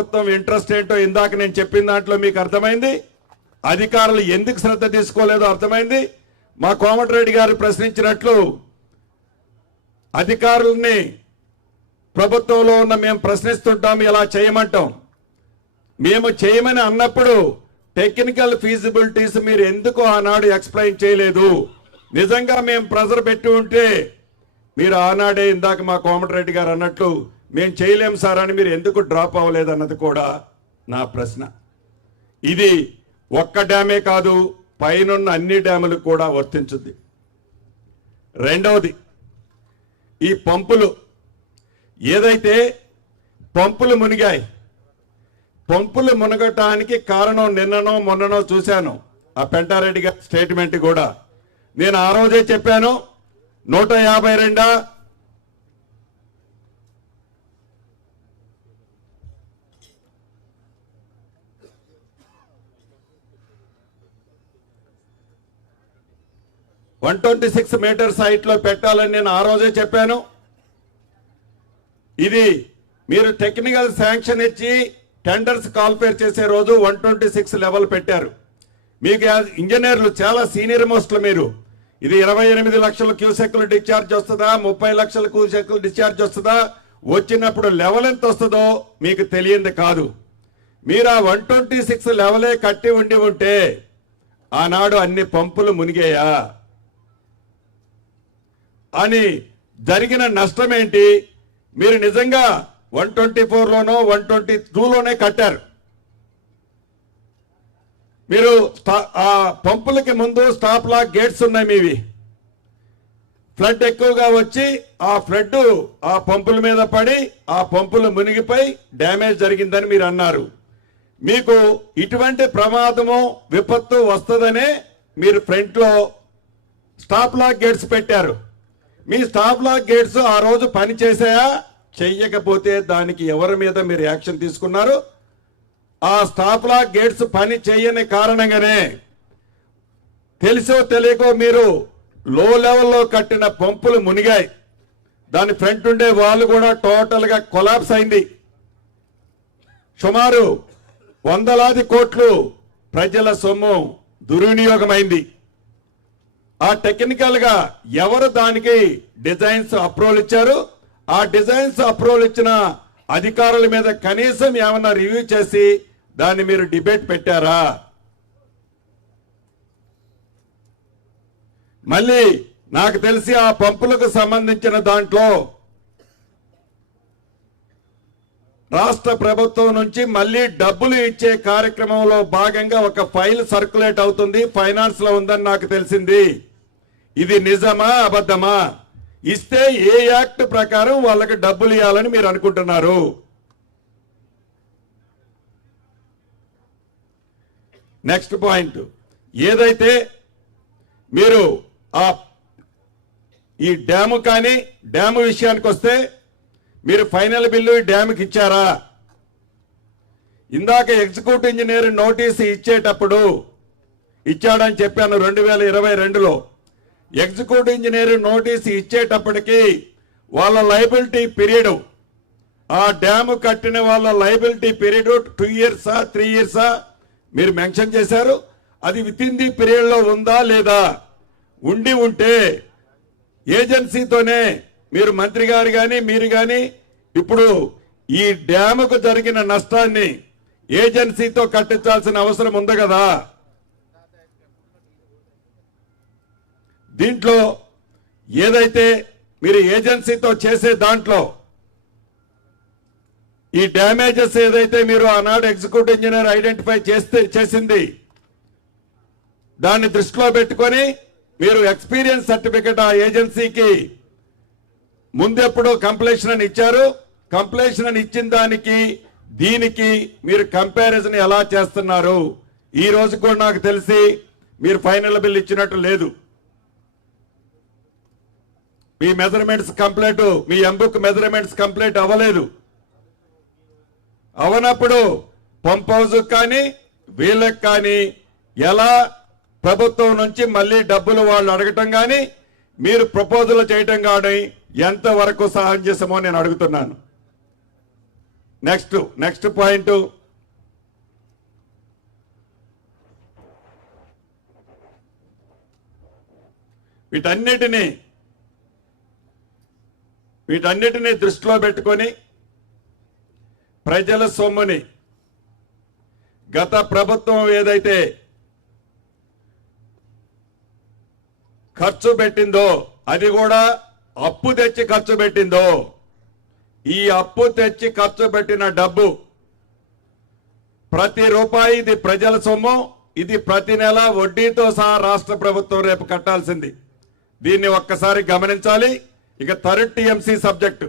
ప్రభుత్వం ఇంట్రెస్ట్ ఏంటో ఇందాక నేను చెప్పిన దాంట్లో మీకు అర్థమైంది. అధికారులు ఎందుకు శ్రద్ధ తీసుకోలేదో అర్థమైంది. మా కోమటిరెడ్డి గారు ప్రశ్నించినట్లు అధికారుల్ని ప్రభుత్వంలో ఉన్న మేము ప్రశ్నిస్తుంటాం, ఇలా చేయమంటాం. మేము చేయమని అన్నప్పుడు టెక్నికల్ ఫీజిబిలిటీస్ మీరు ఎందుకు ఆనాడు ఎక్స్ప్లెయిన్ చేయలేదు? నిజంగా మేము ప్రెజర్ పెట్టి ఉంటే మీరు ఆనాడే ఇందాక మా కోమటిరెడ్డి గారు అన్నట్లు మేము చేయలేం సార్ అని మీరు ఎందుకు డ్రాప్ అవ్వలేదు అన్నది కూడా నా ప్రశ్న. ఇది ఒక్క డ్యామే కాదు, పైనున్న అన్ని డ్యాములకు కూడా వర్తించుద్ది. రెండవది, ఈ పంపులు ఏదైతే పంపులు మునిగాయి, పంపులు మునగటానికి కారణం నిన్ననో మొన్ననో చూశాను ఆ పెంటారెడ్డి గారి స్టేట్మెంట్ కూడా. నేను ఆ రోజే చెప్పాను 152 126 మీటర్స్ హైట్ లో పెట్టాలని నేను ఆ రోజే చెప్పాను. ఇది మీరు టెక్నికల్ శాంక్షన్ ఇచ్చి టెండర్స్ కాల్ఫేర్ చేసే రోజు 126 లెవెల్ పెట్టారు. మీకు ఇంజనీర్లు చాలా సీనియర్ మోస్ట్లు మీరు. ఇది 28 లక్షల క్యూసెక్లు డిశ్చార్జ్ వస్తుందా, 30 లక్షల క్యూసెక్లు డిశ్చార్జ్ వస్తుందా, వచ్చినప్పుడు లెవెల్ ఎంత వస్తుందో మీకు తెలియంది కాదు. మీరు ఆ 126 లెవెలే కట్టి ఉంటే ఆనాడు అన్ని పంపులు మునిగాయా అని జరిగిన నష్టం ఏంటి? మీరు నిజంగా 124లోనో 122లోనే కట్టారు. మీరు ఆ పంపులకి ముందు స్టాప్ లాక్ గేట్స్ ఉన్నాయి మీవి. ఫ్లడ్ ఎక్కువగా వచ్చి ఆ ఫ్లడ్ ఆ పంపుల మీద పడి ఆ పంపులు మునిగిపోయి డ్యామేజ్ జరిగిందని మీరు అన్నారు. మీకు ఇటువంటి ప్రమాదము విపత్తు వస్తుందనే మీరు ఫ్రంట్లో స్టాప్ లాక్ గేట్స్ పెట్టారు. మీ స్టాప్ లాక్ గేట్స్ ఆ రోజు పని చేసాయా? చెయ్యకపోతే దానికి ఎవరి మీద మీరు యాక్షన్ తీసుకున్నారు? ఆ స్టాప్ లాక్ గేట్స్ పని చేయని కారణంగానే తెలుసో తెలియకో మీరు లో లెవెల్లో కట్టిన పంపులు మునిగాయి. దాని ఫ్రంట్ ఉండే వాళ్ళు కూడా టోటల్ గా కొలాప్స్ అయింది. సుమారు వందలాది కోట్లు ప్రజల సొమ్ము దుర్వినియోగమైంది. ఆ టెక్నికల్ గా ఎవరు దానికి డిజైన్స్ అప్రూవల్ ఇచ్చారు? ఆ డిజైన్స్ అప్రూవల్ ఇచ్చిన అధికారుల మీద కనీసం ఏమన్నా రివ్యూ చేసి దాన్ని మీరు డిబేట్ పెట్టారా? మళ్ళీ నాకు తెలిసి ఆ పంపులకు సంబంధించిన దాంట్లో రాష్ట్ర ప్రభుత్వం నుంచి మళ్ళీ డబ్బులు ఇచ్చే కార్యక్రమంలో భాగంగా ఒక ఫైల్ సర్క్యులేట్ అవుతుంది, ఫైనాన్స్ లో ఉందని నాకు తెలిసింది. ఇది నిజమా అబద్ధమా? ఇస్తే ఏ యాక్ట్ ప్రకారం వాళ్ళకి డబ్బులు ఇవ్వాలని మీరు అనుకుంటున్నారు? నెక్స్ట్ పాయింట్, ఏదైతే మీరు ఈ డ్యాము కానీ డ్యాము విషయానికి వస్తే మీరు ఫైనల్ బిల్లు డ్యాముకి ఇచ్చారా? ఇందాక ఎగ్జిక్యూటివ్ ఇంజనీర్ నోటీసు ఇచ్చేటప్పుడు ఇచ్చాడని చెప్పాను 2022లో. ఎగ్జిక్యూటివ్ ఇంజనీర్ నోటీసు ఇచ్చేటప్పటికి వాళ్ళ లయబిలిటీ పీరియడ్, ఆ డ్యాము కట్టిన వాళ్ళ లయబిలిటీ పీరియడ్ 2 ఇయర్సా 3 ఇయర్సా మీరు మెన్షన్ చేశారు. అది విత్ ఇన్ ది పీరియడ్ లో ఉందా లేదా? ఉండి ఉంటే ఏజెన్సీతోనే మీరు మంత్రి గారు కానీ మీరు కానీ ఇప్పుడు ఈ డ్యాముకు జరిగిన నష్టాన్ని ఏజెన్సీతో కట్టించాల్సిన అవసరం ఉంది కదా. దీంట్లో ఏదైతే మీరు ఏజెన్సీతో చేసే దాంట్లో ఈ డ్యామేజెస్ ఏదైతే మీరు ఆనాడు ఎగ్జిక్యూటివ్ ఇంజనీర్ ఐడెంటిఫై చేసింది దాన్ని దృష్టిలో పెట్టుకొని మీరు ఎక్స్పీరియన్స్ సర్టిఫికెట్ ఆ ఏజెన్సీకి ముందెప్పుడు కంప్లీషన్ అని ఇచ్చారు. కంప్లీషన్ అని ఇచ్చిన దానికి దీనికి మీరు కంపారిజన్ ఎలా చేస్తున్నారు? ఈ రోజు కూడా నాకు తెలిసి మీరు ఫైనల్ బిల్ ఇచ్చినట్టు లేదు. మీ మెజర్మెంట్స్ కంప్లీట్, మీ ఎంబుక్ మెజర్మెంట్స్ కంప్లీట్ అవ్వలేదు. అవనప్పుడు పంప్ హౌస్ కానీ వీళ్ళకి కానీ ఎలా ప్రభుత్వం నుంచి మళ్ళీ డబ్బులు వాళ్ళు అడగటం కానీ మీరు ప్రపోజల్ చేయటం కానీ ఎంతవరకు సహాయం చేసామో నేను అడుగుతున్నాను. నెక్స్ట్ పాయింట్, వీటన్నిటినీ దృష్టిలో పెట్టుకొని ప్రజల సొమ్ముని గత ప్రభుత్వం ఏదైతే ఖర్చు పెట్టిందో అది కూడా అప్పు తెచ్చి ఖర్చు పెట్టిందో, ఈ అప్పు తెచ్చి ఖర్చు పెట్టిన డబ్బు ప్రతి రూపాయి ఇది ప్రజల సొమ్ము, ఇది ప్రతి నెల వడ్డీతో సహా రాష్ట్ర ప్రభుత్వం రేపు కట్టాల్సింది. దీన్ని ఒక్కసారి గమనించాలి. ఇక థర్డ్ టీఎంసీ సబ్జెక్టు,